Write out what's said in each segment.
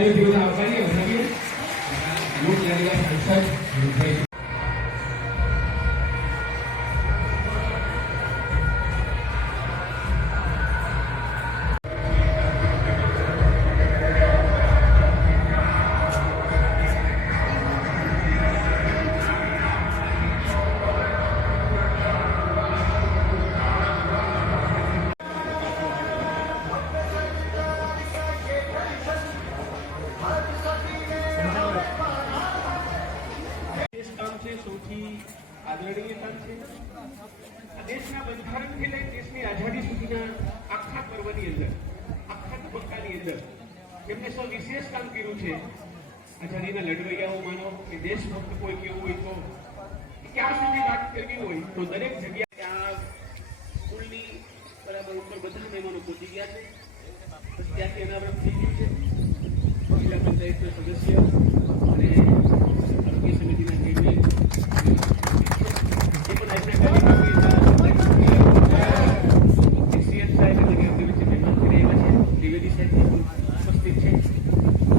તાળીઓથી બધા આવકારીએ આદરણીય કામ છે. દેશના બંધારણથી લઈ દેશની આઝાદી સુધીના આખા પર્વની અંદર, આખા તબક્કાની અંદર એમને સૌ વિશેષ કામ કર્યું છે. આઝાદીના લડવૈયાઓ, માનો કે દેશભક્ત કોઈ કેવું હોય તો ક્યાં સુધી વાત કરવી હોય તો દરેક જગ્યાએ આ સ્કૂલની બરાબર ઉપર બધા મહેમાનો પહોંચી ગયા છે. ત્યાંથી અનાવરણ થઈ ગયું છે. જિલ્લા પંચાયતના સદસ્ય અને સમિતિના ચેરમેન એ પણ આજના કાર્યક્રમની સીએમ સાહેબ એટલે કે અમને વચ્ચે મહેમાન કરી આવ્યા છે ત્રિવેદી સાહેબ પણ ઉપસ્થિત છે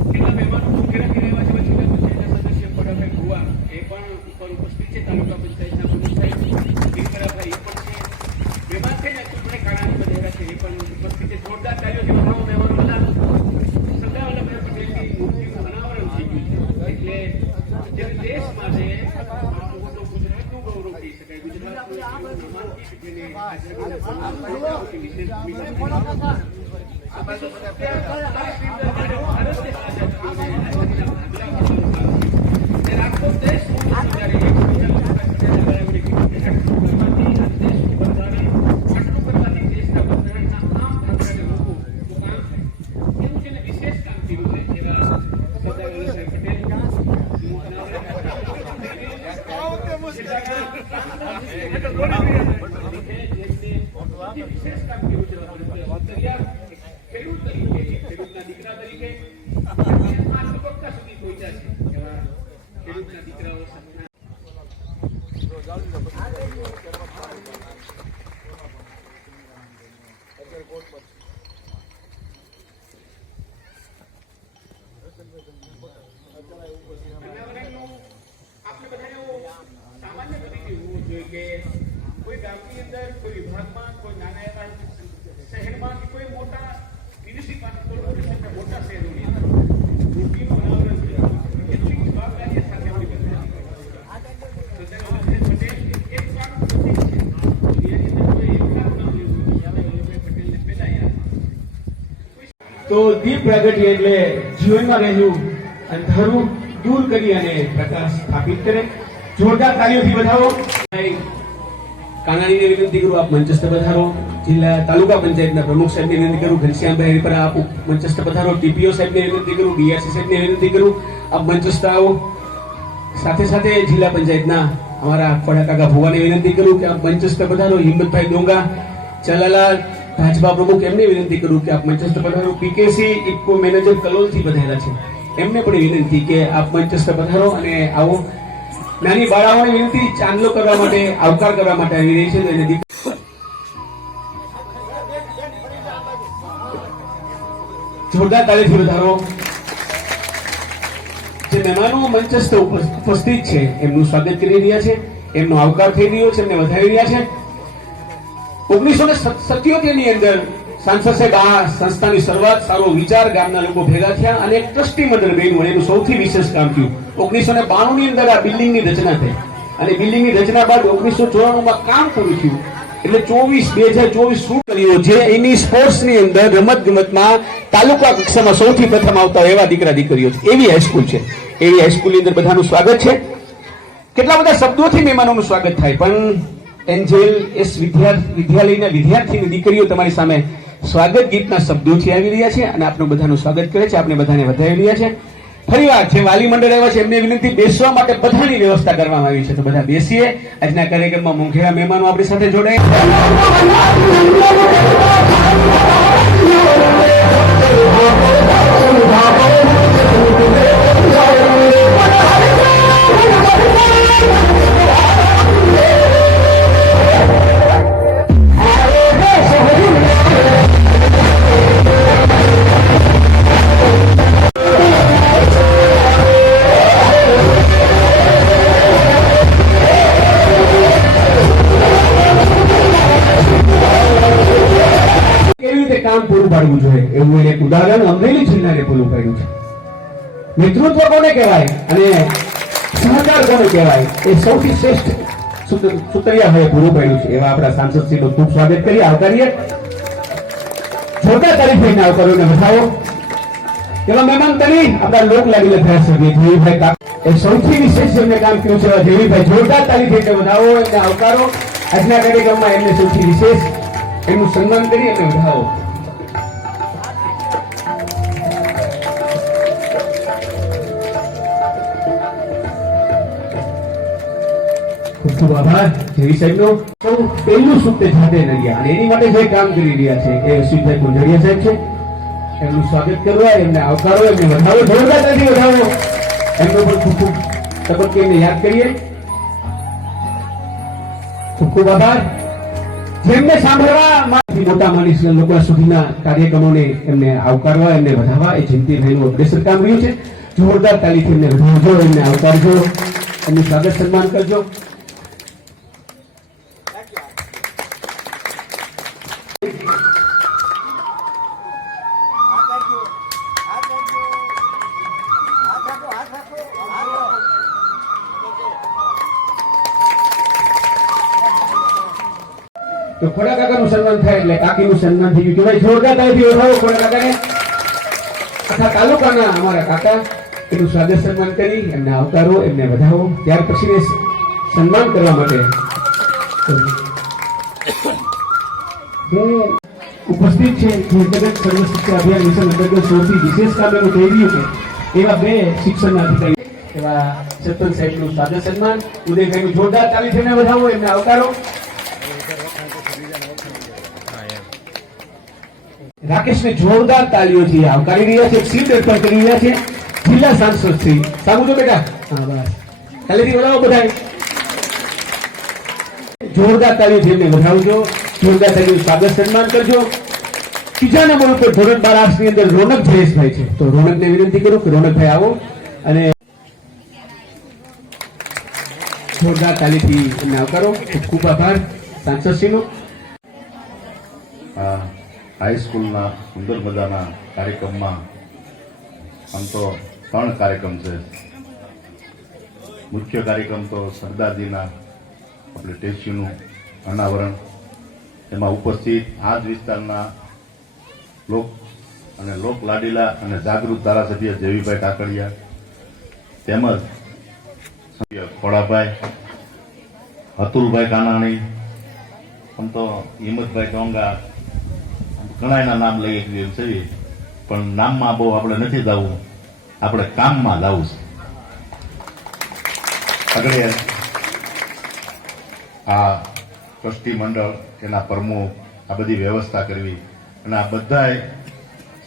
કેટલા મહેમાનો ઉઘેરાથી રહ્યા છે જિલ્લા પંચાયતના સદસ્ય પડાભાઈ ભુવા એ પણ ઉપર ઉપસ્થિત છે તાલુકા પંચાયતના પ્રમુખ સાહેબ ગીરકરાભાઈ એ પણ છે મહેમાન થઈને ચૂંટણી કાળાની બધેરા છે એ પણ ઉપસ્થિત છે જોરદાર તાળીઓથી વધાવો મહેમાનો બધા સરદાર વલ્લભભાઈ પટેલની મૂર્તિનું અનાવરણ થઈ ગયું છે એટલે જે દેશ માટે આટલું મોટું ગુજરાતનું ગૌરવ કહી શકાય ગુજરાતનું એવું નામાંકિત જેને આઝાદીના સંગ્રામમાં વિશેષ ભૂમિકા ભજવી. આ બાજુ અત્યારે ભારત દેશ આઝાદ થયો છે. આઝાદીના ભાગલા ભાગલા ત્યારે આખો દેશ જ્યારે એકબીજા સરદાર વલ્લભભાઈ પટેલે કીધું કે આટલું કરવાથી આ દેશનું બંધારણ આટલું કરવાથી દેશના બંધારણના આમ ભાગલા લોકો કામ થાય એવું જેને વિશેષ કામ કર્યું છે એવા સરદાર વલ્લભભાઈ પટેલ વિશેષ કામ કર્યું છે ખેડૂત તરીકે ખેડૂતના દીકરા તરીકે આ તબક્કા સુધી પહોંચ્યા છે એવા ખેડૂતના દીકરાઓ સપના પર્યાવરણનું આપણે બધાને એવું સામાન્ય તરીકે હોવું જોઈએ કે કોઈ ગામની અંદર કોઈ વિભાગમાં કોઈ નાના એવા શહેરમાં કે કોઈ મોટા મ્યુનિસિપાલિટી કોર્પોરેશનના મોટા શહેરોની અંદર મૂર્તિનું અનાવરણ થયું છે. એટલી જવાબદારી સાથે આપણે બધા સરદાર વલ્લભભાઈ પટેલ એક કામ પ્રતિક છે દુનિયાની અંદર કોઈ એક કામ ન લેવું વલ્લભભાઈ પટેલને પહેલા યાદ તો દીપ પ્રગટી એટલે જીવનમાં રહેલું અંધારું દૂર કરી અને પ્રકાશ સ્થાપિત કરે. જોરદાર તાળીઓથી વધાવો. કાનાણીને વિનંતી કરું, આપ મંચસ્થ પધારો. જિલ્લા તાલુકા પંચાયતના પ્રમુખ સાહેબને વિનંતી કરું, ઘનશ્યામભાઈ પર આપ મંચસ્થ પધારો. ટીપીઓ સાહેબને વિનંતી કરું, ડીઆરસી સાહેબને વિનંતી કરું. આપ મંચસ્થ આવો. સાથે સાથે જિલ્લા પંચાયતના અમારા ખોડા કાકા ભુવાને વિનંતી કરું કે આપ મંચસ્થ પધારો. હિંમતભાઈ ડોંગા, ચલાલાલ ભાજપા પ્રમુખ એમને વિનંતી કરું કે આપ મંચસ્થ પધારો. પીકેસી ઇફકો મેનેજર કલોલથી પધારેલા છે. એમને પણ વિનંતી કે આપ મંચસ્થ પધારો અને આવો. નાની બાળાઓને વિનંતી, ચાંદલો કરવા માટે, આવકાર કરવા માટે આવી રહી છે એને જોરદાર તાળીથી વધારો. જે મહેમાનો મંચસ્થ ઉપસ્થિત છે, એમનું સ્વાગત કરી રહ્યા છે. એમનો આવકાર થઈ રહ્યો છે, એમને વધાવી રહ્યા છે. ઓગણીસો ને સત્યોતેરની અંદર સાંસદ સાહેબ આ સંસ્થાની શરૂઆત સારો વિચાર ગામના લોકો ભેગા થયા અને ટ્રસ્ટી મંડળ બન્યું એનું સૌથી વિશેષ કામ થયું. ઓગણીસો ને ની અંદર આ બિલ્ડિંગની રચના થઈ. અને બિલ્ડિંગની રચના બાદ ઓગણીસો ચોરાણું માં કામ પૂરું થયું. એટલે ચોવીસ, બે હજાર ચોવીસ શું કર્યું જે એની સ્પોર્ટ્સની અંદર રમત ગમતમાં તાલુકા કક્ષામાં સૌથી પ્રથમ આવતા એવા દીકરા દીકરીઓ છે. એવી હાઈસ્કૂલ છે. એવી હાઈસ્કૂલની અંદર બધાનું સ્વાગત છે. કેટલા બધા શબ્દોથી મહેમાનોનું સ્વાગત થાય, પણ એન્જેલ એ વિદ્યાલયના વિદ્યાર્થીની દીકરીઓ તમારી સામે સ્વાગત ગીતના શબ્દોથી આવી રહ્યા છે અને આપણું બધાનું સ્વાગત કરે છે. આપણે બધાને વધાવી રહ્યા છે. ફરી વાર જે વાલી મંડળ આવ્યા છે, એમને વિનંતી બેસવા માટે બધાની વ્યવસ્થા કરવામાં આવી છે. તો બધા બેસીએ. આજના કાર્યક્રમમાં મોંઘેરા મહેમાનો આપણી સાથે જોડાય Yeah. એવું એક ઉદાહરણ અમરેલી જિલ્લાને પૂરું પાડ્યું છે. નેતૃત્વ કોને કહેવાય અને સહકાર કોને કહેવાય. એ સૌથી શ્રેષ્ઠ સુતરિયા ભાઈ પૂરું પાડ્યું છે. એવા આપણા સાંસદ શ્રીનું ખૂબ સ્વાગત કરીએ. આવકારીએ. જોરદાર તારીફ લઈને આવકારો ને વધાવો. એવા મહેમાન તરી આપણા લોક લાગીને થયા છે ધીરુભાઈ એ સૌથી વિશેષ એમને કામ કર્યું છે જેવીભાઈ જોરદાર તારીફ એટલે વધાવો, એમને આવકારો. આજના કાર્યક્રમમાં એમને સૌથી વિશેષ એનું સન્માન કરી એમને વધાવો. ખૂબ આભાર. જેવી સાહેબનો સૌ પહેલું સુખ જાતે નડિયા અને એની માટે જે કામ કરી રહ્યા છે એ અશ્વિનભાઈ કુંજડિયા સાહેબ છે. એમનું સ્વાગત કરવા, એમને આવકારો, એમને વધારો, જોરદાર નથી વધારો. એમનો પણ ખૂબ ખૂબ તબક્કે એમને યાદ કરીએ. ખૂબ ખૂબ આભાર. જેમને સાંભળવા મોટા માનીશ લોકો સુધીના કાર્યક્રમોને એમને આવકારવા, એમને વધાવવા એ જયંતિભાઈનું અગ્રેસર કામ રહ્યું છે. જોરદાર તાલીથી એમને વધારજો, એમને આવકારજો. એમનું સ્વાગત સન્માન કરજો. તો ખોડા કાકાનું સન્માન થાય એટલે કાકીનું સન્માન થઈ ગયું. કે ભાઈ જોરદાર તાળીથી વધાવો ખોડા કાકાને આખા તાલુકાના અમારા કાકા એનું સ્વાગત સન્માન કરી, એમને આવકારો એમને વધાવો. ત્યાર પછી સન્માન કરવા માટે હું ઉપસ્થિત છે જગત સર્વ શિક્ષા અભિયાન મિશન અંતર્ગત સૌથી વિશેષ કામ એવું થઈ રહ્યું છે, એવા બે શિક્ષણના અધિકારી. એવા સરપંચ સાહેબનું સ્વાગત સન્માન, ઉદયભાઈનું જોરદાર તાલીથી એમને વધાવો, એમને આવકારો રાકેશને જોરદાર તાલીઓથી આવકારી રહ્યા છે સીટ અર્પણ કરી રહ્યા છે. જિલ્લા સાંસદ શ્રી સાબુ છો બેટા. હા, બસ. ખાલીથી બોલાવો બધા જોરદાર તાલીઓથી એમને વધાવજો. જોરદાર તાલીઓ સ્વાગત સન્માન કરજો. બીજા નંબર ઉપર ધોરણ બાર આર્ટ્સની અંદર રોનક જયેશભાઈ છે. તો રોનકને વિનંતી કરું કે રોનકભાઈ આવો. અને જોરદાર તાલીથી એમને આવકારો. ખૂબ ખૂબ આભાર આ હાઈસ્કૂલના સુંદર મજાના કાર્યક્રમમાં આમ તો ત્રણ કાર્યક્રમ છે. મુખ્ય કાર્યક્રમ તો સરદારજીના આપણે સ્ટેચ્યુનું અનાવરણ. એમાં ઉપસ્થિત આ જ વિસ્તારના લોક અને લોક લાડીલા અને જાગૃત ધારાસભ્ય જેવીભાઈ કાકડિયા તેમજ સભ્ય ખોડાભાઈ અતુલભાઈ કાનાણી, આમ તો હિંમતભાઈ ડોંગા ઘણાયના નામ લઈ એમ છે પણ નામમાં બહુ આપણે નથી જવું. આપણે કામમાં જવું છે. આગળ આ ટ્રસ્ટી મંડળ, એના પ્રમુખ આ બધી વ્યવસ્થા કરવી. અને આ બધાય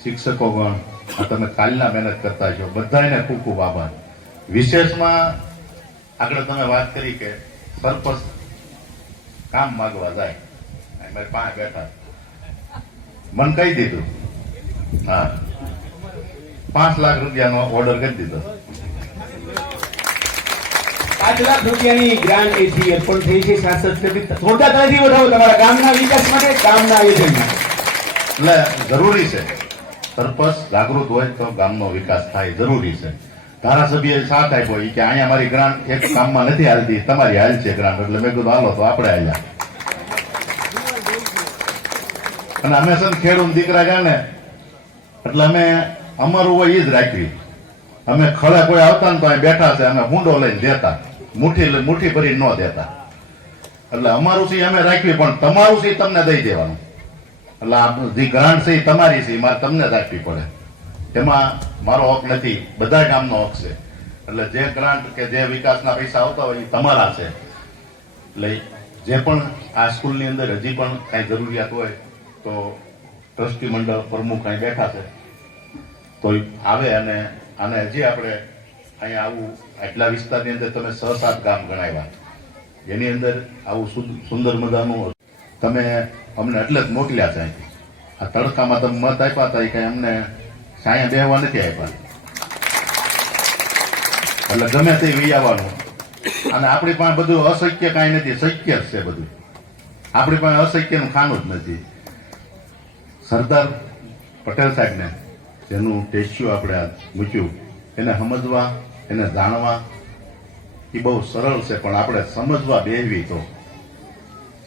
શિક્ષકોગણ આ તમે કાલના મહેનત કરતા છો. બધાને ખૂબ ખૂબ આભાર. વિશેષમાં આગળ તમે વાત કરી કે સરપંચ કામ માગવા જાય. મારે પાંચ બેઠા. મન કહી દીધું હા. પાંચ લાખ રૂપિયાનો ઓર્ડર કરી દીધો. પાંચ લાખ રૂપિયાની ગ્રાન્ટ એથી અર્પણ થઈ છે. સાંસદ થોડા તાજી વધારો. તમારા ગામના વિકાસ માટે ગામના આયોજન. એટલે જરૂરી છે. પર્પસ જાગૃત હોય તો ગામનો વિકાસ થાય. જરૂરી છે. ધારાસભ્ય સાથ આપ્યો. કે અહીંયા મારી ગ્રાન્ટ એક કામમાં નથી હાલતી. તમારી હાલ છે ગ્રાન્ટ એટલે મેં કીધું હાલો તો આપણે હાલ્યા. અને અમે ને ખેડૂત દીકરા ગયા ને એટલે અમે, અમારું હોય એ જ રાખવી અમે ખળે કોઈ આવતા ને તો અહીં બેઠા છે, અમે હુંડો લઈને દેતા. મુઠ્ઠી મુઠ્ઠી ભરી ન દેતા. એટલે અમારું સી અમે રાખવી પણ તમારું સી તમને દઈ દેવાનું. એટલે આ જે ગ્રાન્ટ છે એ તમારી એ મારે તમને રાખવી પડે. એમાં મારો હક નથી, બધા ગામનો હક છે. એટલે જે ગ્રાન્ટ કે જે વિકાસના પૈસા આવતા હોય એ તમારા છે. એટલે જે પણ આ સ્કૂલની અંદર હજી પણ કાંઈ જરૂરિયાત હોય તો ટ્રસ્ટી મંડળ પ્રમુખ અહીં બેઠા છે. તો આવે અને આને હજી આપણે અહીંયા આવું આટલા વિસ્તારની અંદર તમે છ સાત ગામ ગણાવ્યા. એની અંદર આવું સુંદર મજાનું તમે અમને એટલે જ મોકલ્યા છે. આ તડકામાં તમે મત આપ્યા હતા કે અમને સાયા બેહવા નથી આપ્યા. એટલે ગમે તે વી આવવાનું. અને આપણી પાસે બધું અશક્ય કાંઈ નથી, શક્ય જ છે બધું. આપણી પાસે અશક્યનું ખાનું જ નથી. સરદાર પટેલ સાહેબને જેનું ટેસ્યુ આપણે મૂક્યું. એને સમજવા, એને જાણવા એ બહુ સરળ છે, પણ આપણે સમજવા બેહવી તો.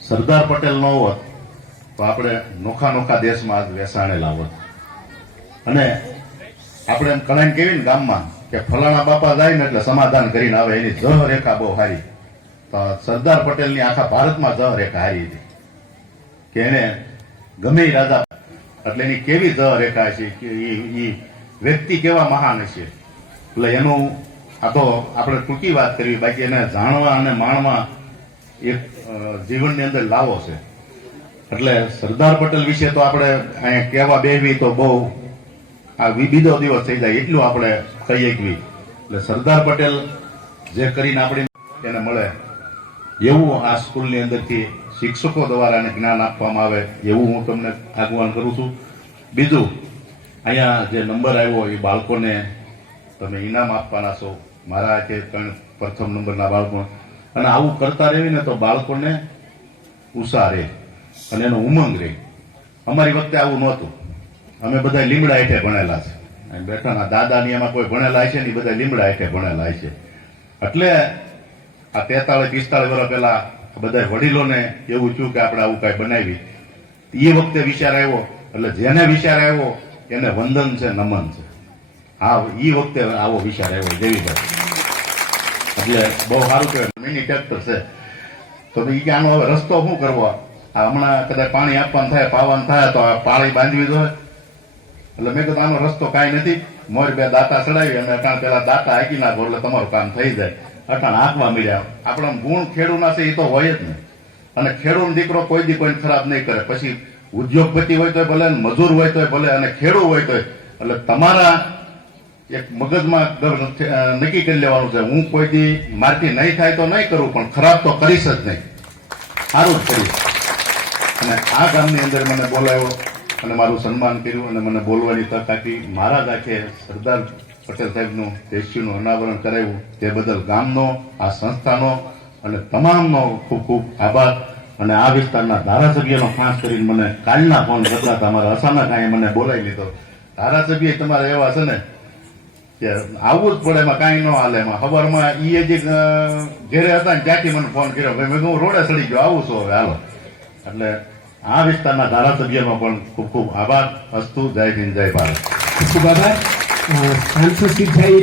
સરદાર પટેલ ન હોત, તો આપણે નોખા નોખા દેશમાં આજ વેસાણેલા હોત. અને આપણે એમ કણાઈને કેવી ને ગામમાં, કે ફલાણા બાપા જાય ને એટલે સમાધાન કરીને આવે, એની જહ રેખા બહુ હારી તો સરદાર પટેલની આખા ભારતમાં જહ રેખા હારી હતી. કે એને ગમે રાજા એટલે એની કેવી ધ રેખા છે કે એ વ્યક્તિ કેવા મહાન છે? એટલે એનું આ તો આપણે ટૂંકી વાત કરવી, બાકી એને જાણવા અને માણવા એક જીવનની અંદર લાવો છે. એટલે સરદાર પટેલ વિશે તો આપણે અહીંયા કહેવા બેહવી તો બહુ આ બીજો દિવસ થઈ જાય એટલું આપણે કહી શકવી એટલે સરદાર પટેલ જે કરીને આપણે એને મળે. એવું આ સ્કૂલની અંદરથી શિક્ષકો દ્વારા એને જ્ઞાન આપવામાં આવે એવું હું તમને આગવાન કરું છું. બીજું, અહીંયા જે નંબર આવ્યો એ બાળકોને તમે ઇનામ આપવાના છો. મારા કે પ્રથમ નંબરના બાળકો. અને આવું કરતા રહેવીને તો બાળકોને ઉષા રહે અને એનો ઉમંગ રહે. અમારી વખતે આવું નહોતું. અમે બધા લીમડા હેઠે ભણેલા છે. બેઠાના દાદાની એમાં કોઈ ભણેલા છે ને બધા લીમડા હેઠે ભણેલા છે એટલે આ તેતાળીસ પિસ્તાળીસ વર્ષ પહેલા બધા વડીલોને એવું થયું કે આપણે આવું કાંઈ બનાવી. એ વખતે વિચાર આવ્યો, એટલે જેને વિચાર આવ્યો, એને વંદન છે, નમન છે. હા એ વખતે આવો વિચાર આવ્યો દેવીભાઈ એટલે બહુ સારું કહેવાય, મિની ટ્રેક્ટર છે. તો એ કે આનો હવે રસ્તો શું કરવો? આ હમણાં કદાચ પાણી આપવાનું થાય, પાવાનું થાય, તો આ પાળી બાંધવી જોઈએ. એટલે મેં કીધું આનો રસ્તો કાંઈ નથી. મોર બે દાતા ચડાવી અને કારણ પેલા દાતા હાકી નાખો, એટલે તમારું કામ થઈ જાય. અટાણ હાંકવા મળ્યા આપણા ગુણ ખેડૂના છે એ તો હોય જ નહીં અને ખેડૂત દીકરો કોઈ દી કોઈને ખરાબ નહીં કરે. પછી ઉદ્યોગપતિ હોય તોય ભલે મજૂર હોય તોય ભલે અને ખેડૂત હોય તોય. એટલે તમારા એક મગજમાં નક્કી કરી લેવાનું છે. હું કોઈ દી મારથી નહીં થાય તો નહીં કરું, પણ ખરાબ તો કરીશ જ નહીં. સારું જ કરીશ. અને આ ગામની અંદર મને બોલાવ્યો અને મારું સન્માન કર્યું અને મને બોલવાની તક આપી. મારા દાખે સરદાર પટેલ સાહેબનું સ્ટેચ્યુનું અનાવરણ કરાવ્યું તે બદલ ગામનો, આ સંસ્થાનો અને તમામનો ખૂબ ખૂબ આભાર. અને આ વિસ્તારના ધારાસભ્યનો ખાસ કરીને મને કાલના ફોન બદલાતા તમારા અચાનક અહીંયા મને બોલાવી લીધો. ધારાસભ્ય તમારા એવા છે ને કે આવવું જ પડે એમાં કાંઈ ન હાલે એમાં. ખબરમાં એ જે ઘેરે હતા ને ત્યાંથી મને ફોન કર્યો. ભાઈ મેં હું રોડે સડી ગયો, આવું છું હવે, હાલો. એટલે આ વિસ્તારના ધારાસભ્યનો પણ ખૂબ ખૂબ આભાર. અસ્તુ, જય હિન્દ, જય ભારત. ખૂબ આભાર અ, સાંસદ શ્રી થાય